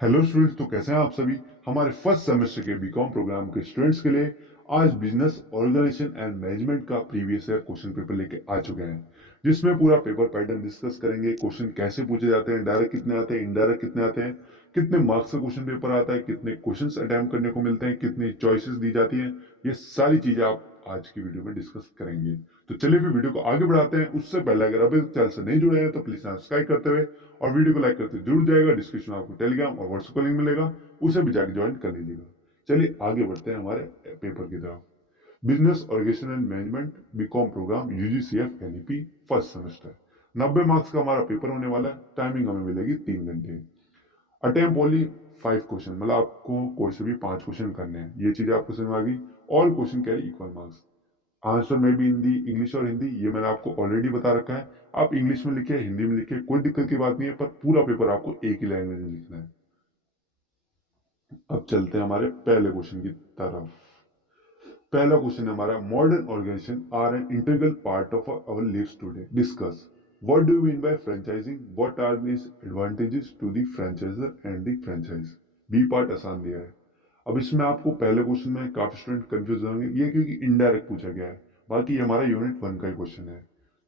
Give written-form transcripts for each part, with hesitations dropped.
Hello students, तो कैसे हैं आप सभी। हमारे फर्स्ट सेमेस्टर के बीकॉम प्रोग्राम के स्टूडेंट्स के लिए आज बिजनेस ऑर्गेनाइजेशन एंड मैनेजमेंट का प्रीवियस ईयर क्वेश्चन पेपर लेके आ चुके हैं, जिसमें पूरा पेपर पैटर्न डिस्कस करेंगे। क्वेश्चन कैसे पूछे जाते हैं, डायरेक्ट कितने आते हैं, इनडायरेक्ट कितने आते हैं, कितने मार्क्स का क्वेश्चन पेपर आता है, कितने क्वेश्चंस अटेम्प्ट करने को मिलते हैं, कितनी चॉइसेस दी जाती हैं। ये सारी चीजें आप आज की वीडियो में डिस्कस करेंगे। तो चलिए फिर वीडियो को आगे बढ़ाते हैं। उससे पहले अगर अभी चैनल से नहीं जुड़े हैं तो प्लीज सब्सक्राइब करते हुए और वीडियो को लाइक करते जरूर जाएगा। डिस्क्रिप्शन में आपको टेलीग्राम और व्हाट्सएप का लिंक मिलेगा, उसे भी जाकर ज्वाइन कर लीजिएगा। चलिए आगे बढ़ते हैं हमारे पेपर की तरफ। Business organisation and management BCom programme UGCF NEP first semester. 90 marks का हमारा पेपर होने वाला है। टाइमिंग हमें मिलेगी 3 घंटे। अटेम्प ओनली 5 क्वेश्चन, मतलब आपको कोई से भी 5 क्वेश्चन करने हैं। ये चीजें आपको समझ में आ गई। All question carry equal marks. Answer में भी हिंदी, इंग्लिश और हिंदी, ये मैंने आपको ऑलरेडी बता रखा है। आप इंग्लिश में लिखे, हिंदी में लिखे, कोई दिक्कत की बात नहीं है, पर पूरा पेपर आपको एक ही लैंग्वेज में लिखना है। अब चलते हैं हमारे पहले क्वेश्चन की तरफ। पहला क्वेश्चन है हमारा, modern organization are an integral part of our lives today. Discuss what do you mean by franchising, what are this advantages to the franchiser and the franchise. B part आसान दिया है। अब इसमें आपको पहले क्वेश्चन में काफी स्टूडेंट कंफ्यूज होंगे, ये क्योंकि इनडायरेक्ट पूछा गया है। बाकी हमारा यूनिट 1 का ही क्वेश्चन है,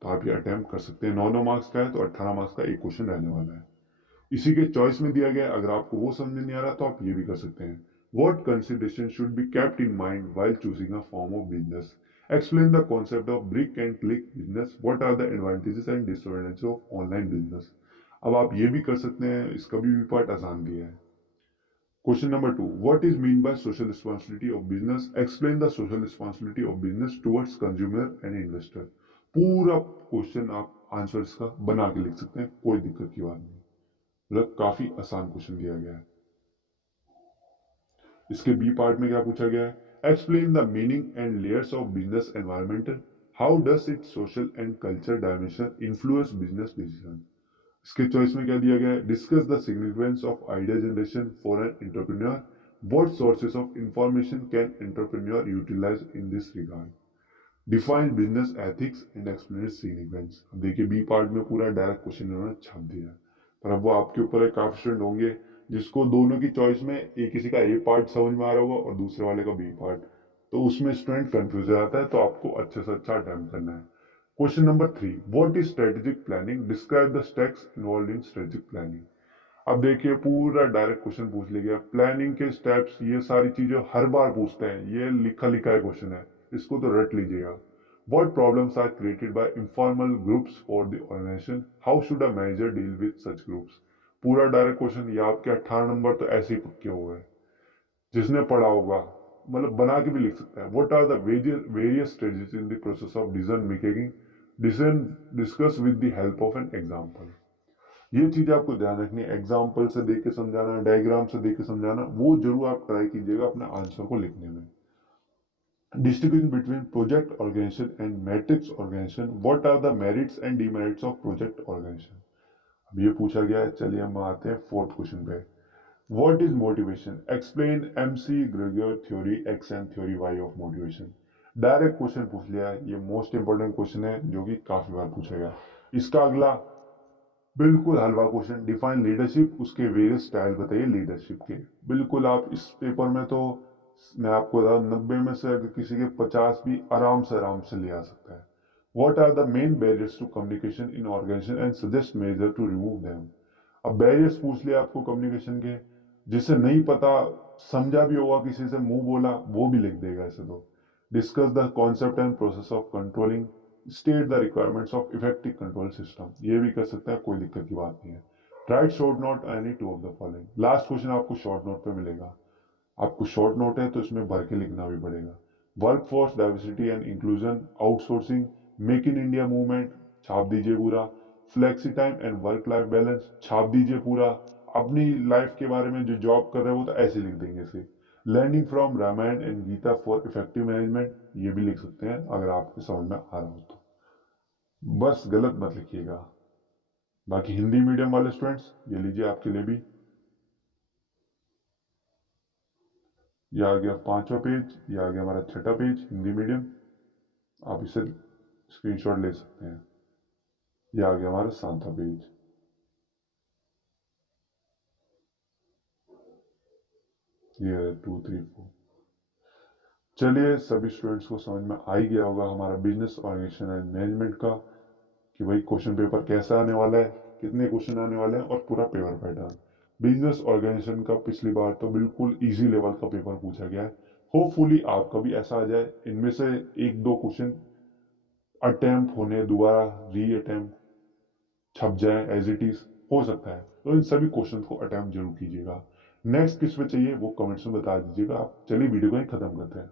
तो आप ये अटेम्प्ट कर सकते हैं। 9 मार्क्स का है, तो 18 मार्क्स का एक क्वेश्चन रहने वाला है। इसी के चॉइस में दिया गया है। अगर आपको वो समझ में नहीं आ रहा तो आप ये भी कर सकते हैं। What consideration should be kept in mind while choosing a form of business? Explain the concept of brick and click business. What are the advantages and disadvantages of online business? अब आप ये भी कर सकते हैं, इसका भी पार्ट आसान दिया है। Question number 2. What is mean by social responsibility of business? Explain the social responsibility of business towards consumer and investor. पूरा क्वेश्चन आप आंसर इसका बना के लिख सकते हैं, कोई दिक्कत की बात नहीं। मतलब काफी आसान क्वेश्चन दिया गया है। इसके बी पार्ट में क्या पूछा गया है, explain the meaning and layers of business environmental, how does it social and culture dimension influence business decision. इसके चॉइस में क्या दिया गया है, discuss the significance of idea generation for an entrepreneur, what sources of information can entrepreneur utilize in this regard, define business ethics and explain significance. अब देखिए B part में पूरा डायरेक्ट क्वेश्चन इन्होंने छाप दिया है, पर अब वो आपके ऊपर है। काफी स्टूडेंट होंगे जिसको दोनों की चॉइस में एक किसी का ए पार्ट समझ में आ रहा होगा और दूसरे वाले का बी पार्ट, तो उसमें स्टूडेंट कंफ्यूज हो जाता है। तो आपको अच्छे से अच्छा अटेम्प्ट करना है। Question number 3, what is strategic planning, describe the steps involve in strategic planning. अब देखिए पूरा डायरेक्ट क्वेश्चन पूछ लिया, प्लानिंग के स्टेप्स, ये सारी चीजें हर बार पूछते हैं। ये लिखा लिखा है क्वेश्चन है, इसको तो रट लीजिएगा। What problems are created by informal groups for the organization? How should a manager deal with such groups? पूरा डायरेक्ट क्वेश्चन, ये आपके 18 नंबर तो ऐसे ही पक्के हुए हैं। जिसने पढ़ा होगा मतलब बना के भी लिख सकता है। What are the various stages in the process of decision making? Decision discuss with the help of an example. ये चीज आपको ध्यान रखनी है। एग्जाम्पल से देके समझाना, डायग्राम से देके समझाना, वो जरूर आप ट्राई कीजिएगा अपने आंसर को लिखने में। Distinction between project organization and matrix organization. What are the merits and demerits of project organization? अब ये पूछा गया है। चलिए हम आते हैं फोर्थ क्वेश्चन पे। What is motivation? Explain MC Gregor theory X and theory Y of motivation. Direct question पूछ लिया है। ये मोस्ट इंपोर्टेंट क्वेश्चन है जो कि काफी बार पूछा गया। इसका अगला बिल्कुल हलवा क्वेश्चन, डिफाइन लीडरशिप, उसके वेरियस स्टाइल बताइए लीडरशिप के। बिल्कुल आप इस पेपर में तो मैं आपको बता 90 में से अगर किसी के 50 भी आराम से ले आ सकता है। What are the main barriers to communication in organization and suggest measure to remove them. अब बैरियर्स पूछ लिया आपको कम्युनिकेशन के, जिसे नहीं पता, समझा भी होगा किसी से, मुंह बोला वो भी लिख देगा ऐसे तो। Discuss the concept and process of controlling, state the requirements of effective control system, ये भी कर सकता है, कोई दिक्कत की बात नहीं है। Right short note any two of the following. Last question आपको शॉर्ट नोट पे मिलेगा। आपको शॉर्ट नोट है तो इसमें भर के लिखना भी पड़ेगा। Work force diversity and inclusion, outsourcing, make in India movement, छाप दीजिए पूरा। Flexi time and work life balance, छाप दीजिए पूरा। अपनी लाइफ के बारे में जो जॉब कर रहे हो वो तो ऐसे लिख देंगे इसे। Learning from Ramayana and Gita for effective management, ये भी लिख सकते हैं अगर आपको समझ में आ रहा हो तो। बस गलत मत लिखिएगा। बाकी हिंदी मीडियम वाले स्टूडेंट्स, ये लीजिए आपके लिए भी। ये आ गया 5वां पेज, ये आ गया हमारा 6ठा पेज हिंदी मीडियम। आप इसे स्क्रीनशॉट ले सकते हैं। ये आ गया हमारा 7वां पेज। ये 2 3 4। चलिए, सभी स्टूडेंट्स को समझ में आ ही गया होगा हमारा बिजनेस ऑर्गेनाइजेशन एंड मैनेजमेंट का कि भाई क्वेश्चन पेपर कैसा आने वाला है, कितने क्वेश्चन आने वाले हैं और पूरा पेपर पैटर्न। बिजनेस ऑर्गेनाइजेशन का पिछली बार तो बिल्कुल इजी लेवल का पेपर पूछा गया है। होपफुली आपका भी ऐसा आ जाए, इनमें से एक दो क्वेश्चन अटेम्प्ट होने, दोबारा री अटेम्प्ट छप जाए एज इट इज, हो सकता है। तो इन सभी क्वेश्चन को अटेम्प्ट जरूर कीजिएगा। नेक्स्ट किस पे चाहिए वो कमेंट्स में बता दीजिएगा आप। चलिए वीडियो को ही खत्म करते हैं।